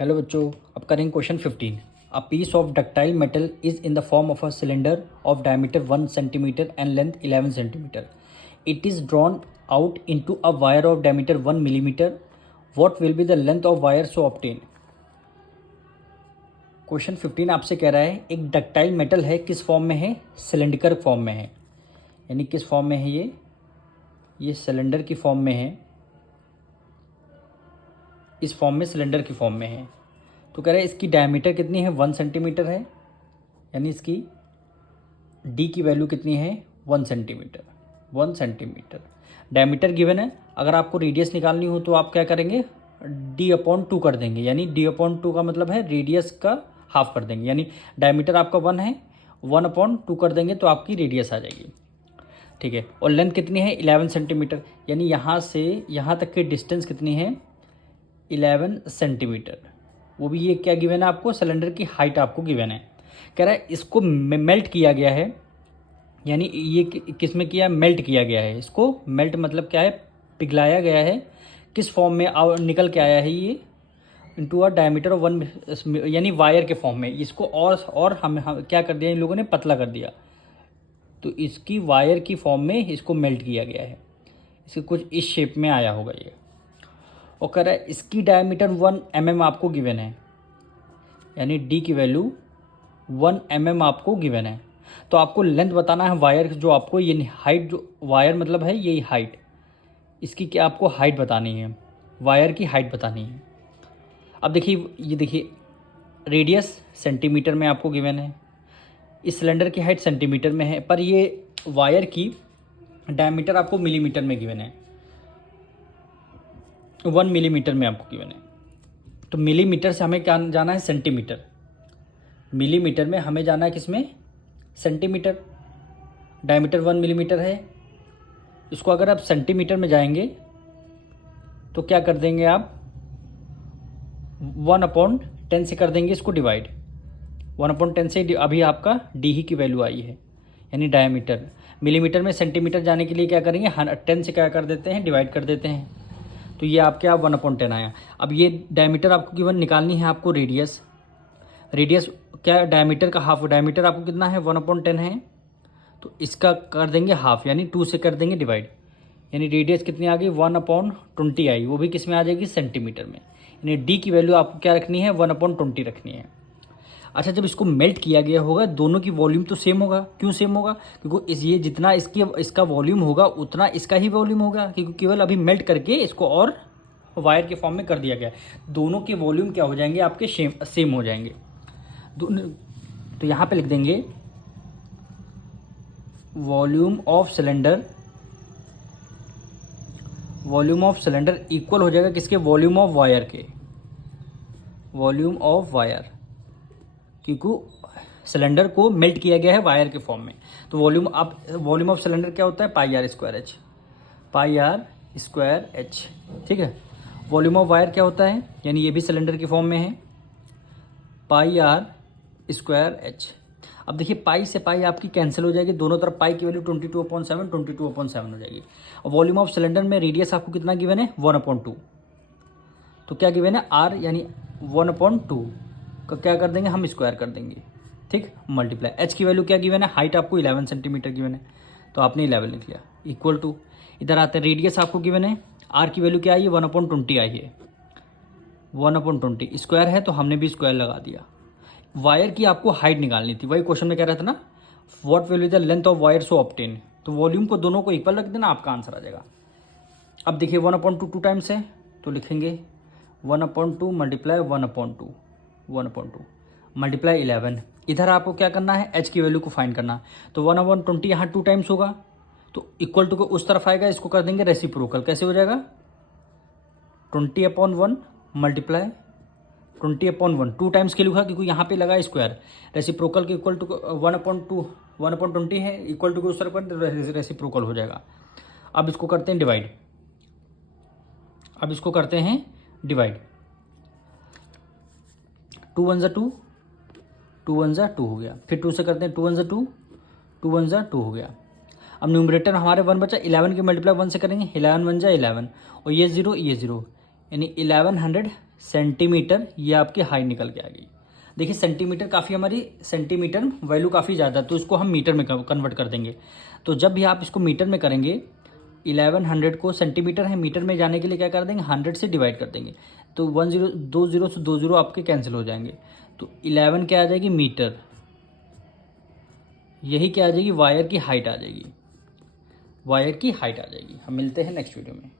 Hello बच्चों, अब करेंगे question 15। A piece of ductile metal is in the form of a cylinder of diameter 1 centimetre and length 11 centimetre. It is drawn out into a wire of diameter 1 millimetre. What will be the length of wire so obtain. Question 15 आपसे कह रहा है एक ductile metal है, किस form में है? Cylinder form में है. यानी किस फॉर्म में है ये सिलेंडर की फॉर्म में है. इस फॉर्म में सिलेंडर की फॉर्म में है. तो कह रहे हैं इसकी डायमीटर कितनी है? 1 सेंटीमीटर है. यानी इसकी डी की वैल्यू कितनी है? 1 सेंटीमीटर. 1 सेंटीमीटर डायमीटर गिवन है. अगर आपको रेडियस निकालनी हो तो आप क्या करेंगे? d/2 कर देंगे. यानी d/2 का मतलब है रेडियस का हाफ कर देंगे. यानी डायमीटर आपका 1 है, 1/2 कर देंगे तो आपकी रेडियस आ जाएगी. ठीक है. और लेंथ कितनी है? 11 सेंटीमीटर. यानी यहाँ से यहाँ तक की डिस्टेंस कितनी है? 11 सेंटीमीटर. वो भी ये क्या गिवन है आपको? सिलेंडर की हाइट आपको गिवन है. कह रहा है इसको मेल्ट किया गया है. यानी ये किस में किया? मेल्ट किया गया है. इसको मेल्ट मतलब क्या है? पिघलाया गया है. किस फॉर्म में निकल के आया है ये? इनटू अ डायमीटर ऑफ 1, यानी वायर के फॉर्म में. इसको और हम क्या कर दिया इन लोगों ने? पतला कर दिया. तो इसकी वायर की फॉर्म में इसको मेल्ट किया गया है. इसके कुछ इस शेप में आया होगा ये. और कह रहा है इसकी डायमीटर 1 mm आपको गिवन है. यानी डी की वैल्यू 1 mm आपको गिवन है. तो आपको लेंथ बताना है वायर, जो आपको ये हाइट, जो वायर मतलब है यही हाइट, इसकी क्या आपको हाइट बतानी है? वायर की हाइट बतानी है. अब देखिए, ये देखिए रेडियस सेंटीमीटर में आपको गिवन है, इस सिलेंडर की हाइट सेंटीमीटर में है, पर ये वायर की डायमीटर आपको मिलीमीटर में गिवन है. 1 मिलीमीटर में आपको गिवन है. तो मिलीमीटर से हमें क्या जाना है? सेंटीमीटर. मिलीमीटर में हमें जाना है किसमें? सेंटीमीटर. डायमीटर 1 मिलीमीटर है. इसको अगर आप सेंटीमीटर में जाएंगे तो क्या कर देंगे आप? 1/10 से कर देंगे इसको डिवाइड. 1/10 से अभी आपका डी ही की वैल्यू आई है, यानी डायमीटर. मिलीमीटर में सेंटीमीटर जाने के लिए क्या करेंगे? 10 से क्या कर देते हैं? डिवाइड कर देते हैं. तो ये आपके 1/10 आया. अब ये डायमीटर आपको गिवन, निकालनी है आपको रेडियस. रेडियस क्या? डायमीटर का हाफ. डायमीटर आपको कितना है? 1/10 है. तो इसका कर देंगे हाफ, यानी 2 से कर देंगे डिवाइड. यानी रेडियस कितनी आ गई? 1/20 आई. वो भी किस में आ जाएगी? सेंटीमीटर में. यानी डी की वैल्यू आपको क्या रखनी है? 1/20 रखनी है. अच्छा, जब इसको मेल्ट किया गया होगा दोनों की वॉल्यूम तो सेम होगा. क्यों सेम होगा? क्योंकि ये जितना इसका वॉल्यूम होगा उतना इसका ही वॉल्यूम होगा, क्योंकि केवल अभी मेल्ट करके इसको और वायर के फॉर्म में कर दिया गया. दोनों के वॉल्यूम क्या हो जाएंगे? आपके सेम हो जाएंगे. तो यहाँ पे लिख देंगे volume of cylinder. Volume of cylinder equal हो जाएगा किसके? वॉल्यूम ऑफ वायर के. वॉल्यूम ऑफ वायर, क्योंकि सिलेंडर को मेल्ट किया गया है वायर के फॉर्म में. तो वॉल्यूम ऑफ सिलेंडर क्या होता है? πr²h. πr²h. ठीक है. वॉल्यूम ऑफ वायर क्या होता है? यानी ये भी सिलेंडर की फॉर्म में है, πr²h. अब देखिए पाई से पाई आपकी कैंसिल हो जाएगी. दोनों तरफ पाई की वैल्यू 22/7 हो जाएगी. और वॉल्यूम ऑफ सिलेंडर में रेडियस आपको कितना गिवन है? 1/2. तो क्या गिवन है? r, यानी 1/2 का क्या कर देंगे हम? स्क्वायर कर देंगे. ठीक. मल्टीप्लाई. एच की वैल्यू क्या गिवन है? हाइट आपको 11 सेंटीमीटर गिवन है, तो आपने 11 लिख लिया. इक्वल टू, इधर आते हैं रेडियस आपको गिवन है. आर की वैल्यू क्या आई है? 1/20 आई है. 1/20 स्क्वायर है तो हमने भी स्क्वायर लगा दिया. वायर की आपको हाइट निकालनी थी. वही क्वेश्चन में कह रहा था ना, what will be the length of wire so obtain. तो वॉल्यूम को दोनों को इक्वल रख देना, आपका आंसर आ जाएगा. अब देखिए 1/2 2 टाइम्स है तो लिखेंगे 1/2 मल्टीप्लाई 1/2 मल्टीप्लाई 11. इधर आपको क्या करना है? एच की वैल्यू को फाइंड करना. तो 1/20 यहाँ 2 टाइम्स होगा तो इक्वल टू को उस तरफ आएगा. इसको कर देंगे रेसिप्रोकल. कैसे हो जाएगा? 20/1 मल्टीप्लाई 20/1. 2 टाइम्स के लिखा क्योंकि यहाँ पे लगा स्क्वायर. रेसिप्रोकल के इक्वल टू 1/2 1/20 है, इक्वल टू के उस तरफ पर रेसिप्रोकल हो जाएगा. अब इसको करते हैं डिवाइड. 2 1 2, 2 1 2 हो गया. फिर 2 से करते हैं 2 1 2, 2 1 2 हो गया. अब न्यूमरेटर हमारे 1 बचा. 11 के मल्टीप्लाई 1 से करेंगे, 11 1 11 और ये 0 यानी 1100 सेंटीमीटर, ये आपकी हाइट निकल के आ गई। देखिए सेंटीमीटर काफ़ी हमारी सेंटीमीटर वैल्यू काफ़ी ज़्यादा, तो इसको हम मीटर में कन्वर्ट कर देंगे। तो जब भी आप इसको मीटर में करेंगे, 1100 को सेंटीमीटर है, मीटर में जाने के लिए क्या कर देंगे, 100 से डिवाइड कर देंगे। तो 20 से 2 जीरो आपके कैंसिल हो जाएंगे। तो 11 क्या आ जाएगी, मीटर। यही क्या आ जाएगी, वायर की हाइट आ जाएगी, वायर की हाइट आ जाएगी। हम मिलते हैं नेक्स्ट वीडियो में।